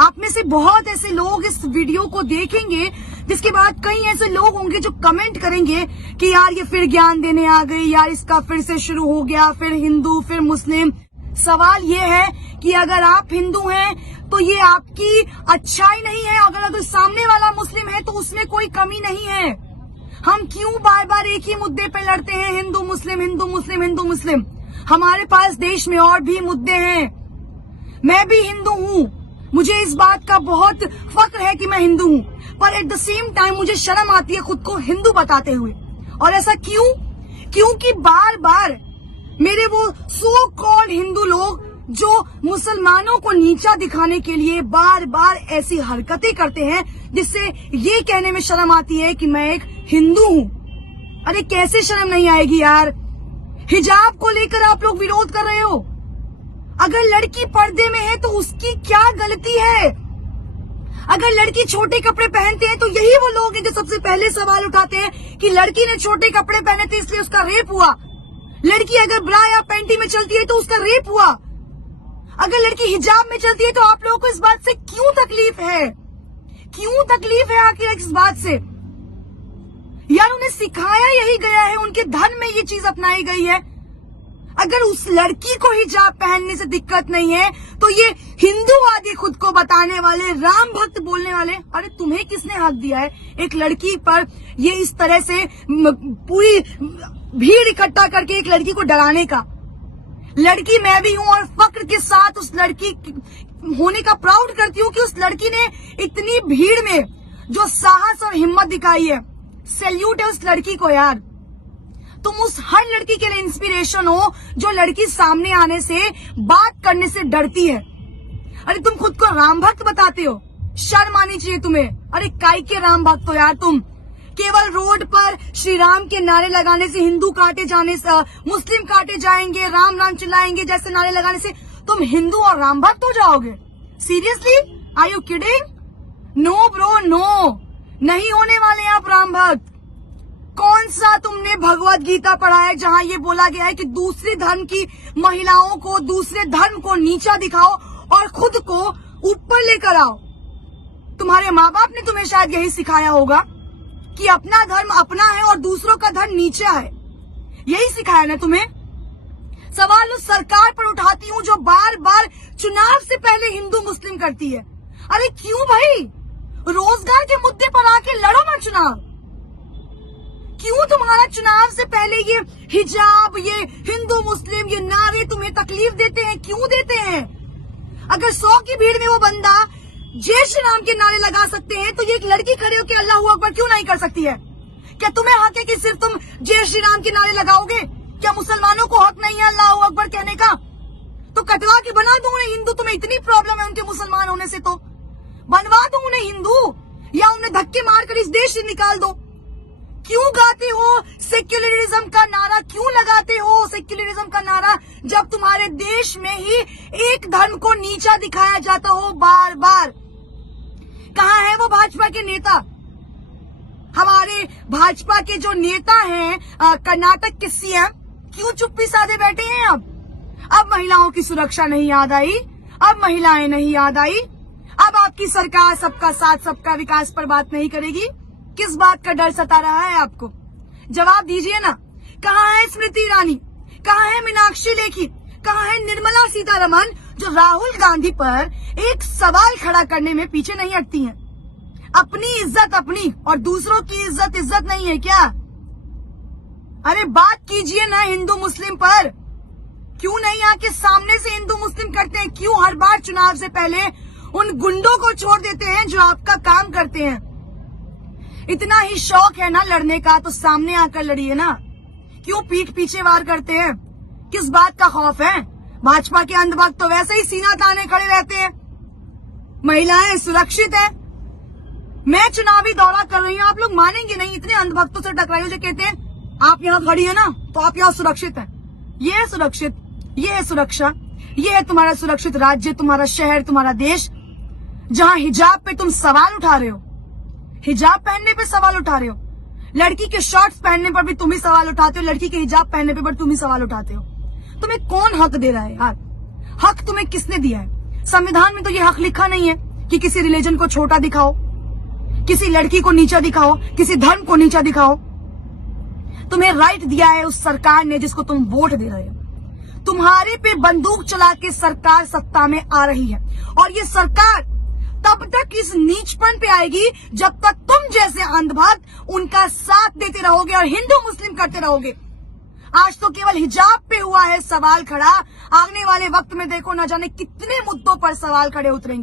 आप में से बहुत ऐसे लोग इस वीडियो को देखेंगे, जिसके बाद कई ऐसे लोग होंगे जो कमेंट करेंगे कि यार ये फिर ज्ञान देने आ गई, यार इसका फिर से शुरू हो गया, फिर हिंदू फिर मुस्लिम। सवाल ये है कि अगर आप हिंदू हैं तो ये आपकी अच्छाई नहीं है, अगर सामने वाला मुस्लिम है तो उसमें कोई कमी नहीं है। हम क्यों बार बार एक ही मुद्दे पे लड़ते हैं, हिंदू मुस्लिम हिंदू मुस्लिम हिंदू मुस्लिम? हमारे पास देश में और भी मुद्दे हैं। मैं भी हिंदू हूँ, मुझे इस बात का बहुत फक्र है कि मैं हिंदू हूँ, पर एट द सेम टाइम मुझे शर्म आती है खुद को हिंदू बताते हुए। और ऐसा क्यों? क्योंकि बार बार मेरे वो सो कॉल्ड हिंदू लोग जो मुसलमानों को नीचा दिखाने के लिए बार बार ऐसी हरकतें करते हैं, जिससे ये कहने में शर्म आती है कि मैं एक हिंदू हूँ। अरे कैसे शर्म नहीं आएगी यार? हिजाब को लेकर आप लोग विरोध कर रहे हो। अगर लड़की पर्दे में है तो उसकी क्या गलती है? अगर लड़की छोटे कपड़े पहनते हैं तो यही वो लोग हैं जो सबसे पहले सवाल उठाते हैं कि लड़की ने छोटे कपड़े पहने थे इसलिए उसका रेप हुआ। लड़की अगर ब्रा या पैंटी में चलती है तो उसका रेप हुआ। अगर लड़की हिजाब में चलती है तो आप लोगों को इस बात से क्यों तकलीफ है? क्यों तकलीफ है आखिर इस बात से? यार उन्हें सिखाया यही गया है, उनके धर्म में ये चीज अपनाई गई है। अगर उस लड़की को हिजाब पहनने से दिक्कत नहीं है तो ये हिंदू आदि खुद को बताने वाले, राम भक्त बोलने वाले, अरे तुम्हें किसने हक दिया है एक लड़की पर ये इस तरह से पूरी भीड़ इकट्ठा करके एक लड़की को डराने का? लड़की मैं भी हूं और फक्र के साथ उस लड़की होने का प्राउड करती हूँ कि उस लड़की ने इतनी भीड़ में जो साहस और हिम्मत दिखाई है। सैल्यूट है उस लड़की को यार। तुम उस हर लड़की के लिए इंस्पिरेशन हो जो लड़की सामने आने से, बात करने से डरती है। अरे तुम खुद को राम भक्त बताते हो, शर्म आनी चाहिए तुम्हें। अरे काय के राम भक्त हो यार तुम? केवल रोड पर श्री राम के नारे लगाने से, हिंदू काटे जाने से, मुस्लिम काटे जाएंगे, राम राम चिल्लाएंगे जैसे नारे लगाने से तुम हिंदू और राम भक्त हो जाओगे? Seriously? Are you kidding? No bro no, नहीं होने वाले आप राम भक्त। कौन सा तुमने भगवत गीता पढ़ा है जहां ये बोला गया है कि दूसरे धर्म की महिलाओं को, दूसरे धर्म को नीचा दिखाओ और खुद को ऊपर लेकर आओ? तुम्हारे माँ बाप ने तुम्हें शायद यही सिखाया होगा कि अपना धर्म अपना है और दूसरों का धर्म नीचा है। यही सिखाया ना तुम्हें? सवाल उस सरकार पर उठाती हूँ जो बार बार चुनाव से पहले हिंदू मुस्लिम करती है। अरे क्यों भाई? रोजगार के मुद्दे पर आके लड़ो ना चुनाव। क्यों तुम्हारा चुनाव से पहले ये हिजाब, ये हिंदू मुस्लिम, ये नारे तुम्हें तकलीफ देते हैं? क्यों देते हैं? अगर 100 की भीड़ में वो बंदा जय श्री राम के नारे लगा सकते हैं तो ये एक लड़की खड़े होकर अल्लाह अकबर क्यों नहीं कर सकती है? क्या तुम्हें हक है कि सिर्फ तुम जय श्री राम के नारे लगाओगे? क्या मुसलमानों को हक नहीं है अल्लाह अकबर कहने का? तो कटवा के बना दो उन्हें हिंदू। तुम्हें इतनी प्रॉब्लम है उनके मुसलमान होने से तो बनवा दो उन्हें हिंदू, या उन्हें धक्के मारकर इस देश से निकाल दो। क्यों गाते हो सेक्युलरिज्म का नारा? क्यों लगाते हो सेक्युलरिज्म का नारा जब तुम्हारे देश में ही एक धर्म को नीचा दिखाया जाता हो बार बार? कहाँ है वो भाजपा के नेता? हमारे भाजपा के जो नेता हैं कर्नाटक के सीएम, क्यों चुप्पी साधे बैठे हैं? अब महिलाओं की सुरक्षा नहीं याद आई, अब महिलाएं नहीं याद आई, अब आपकी सरकार सबका साथ सबका विकास पर बात नहीं करेगी। किस बात का डर सता रहा है आपको? जवाब दीजिए ना। कहाँ है स्मृति ईरानी? कहाँ है मीनाक्षी लेखी? कहाँ है निर्मला सीतारमण जो राहुल गांधी पर एक सवाल खड़ा करने में पीछे नहीं हटती हैं? अपनी इज्जत अपनी और दूसरों की इज्जत इज्जत नहीं है क्या? अरे बात कीजिए ना हिंदू मुस्लिम पर। क्यों नहीं आके सामने से हिंदू मुस्लिम करते हैं? क्यों हर बार चुनाव से पहले उन गुंडों को छोड़ देते हैं जो आपका काम करते हैं? इतना ही शौक है ना लड़ने का तो सामने आकर लड़िए ना। क्यों पीठ पीछे वार करते हैं? किस बात का खौफ है? भाजपा के अंधभक्त तो वैसे ही सीना ताने खड़े रहते हैं। महिलाएं सुरक्षित है। मैं चुनावी दौरा कर रही हूँ, आप लोग मानेंगे नहीं, इतने अंधभक्तों से टकराई जो कहते हैं आप यहाँ खड़ी है ना तो आप यहाँ सुरक्षित है। ये है सुरक्षित, ये है सुरक्षा, ये है तुम्हारा सुरक्षित राज्य, तुम्हारा शहर, तुम्हारा देश, जहाँ हिजाब पे तुम सवाल उठा रहे हो। हिजाब पहनने पे सवाल उठा रहे हो, लड़की के शॉर्ट्स पहनने पर भी तुम ही सवाल उठाते हो, लड़की के हिजाब पहनने पे तुम ही सवाल उठाते हो। तुम्हें कौन हक दे रहा है यार? हक तुम्हें किसने दिया है? संविधान में तो ये हक लिखा नहीं है कि किसी रिलीजन को छोटा दिखाओ, किसी लड़की को नीचा दिखाओ, किसी धर्म को नीचा दिखाओ। तुम्हें राइट दिया है उस सरकार ने जिसको तुम वोट दे रहे हो। तुम्हारे पे बंदूक चला के सरकार सत्ता में आ रही है और ये सरकार तब तक इस नीचपन पे आएगी जब तक तुम जैसे अंधभक्त उनका साथ देते रहोगे और हिंदू मुस्लिम करते रहोगे। आज तो केवल हिजाब पे हुआ है सवाल खड़ा, आने वाले वक्त में देखो न जाने कितने मुद्दों पर सवाल खड़े उतरेंगे।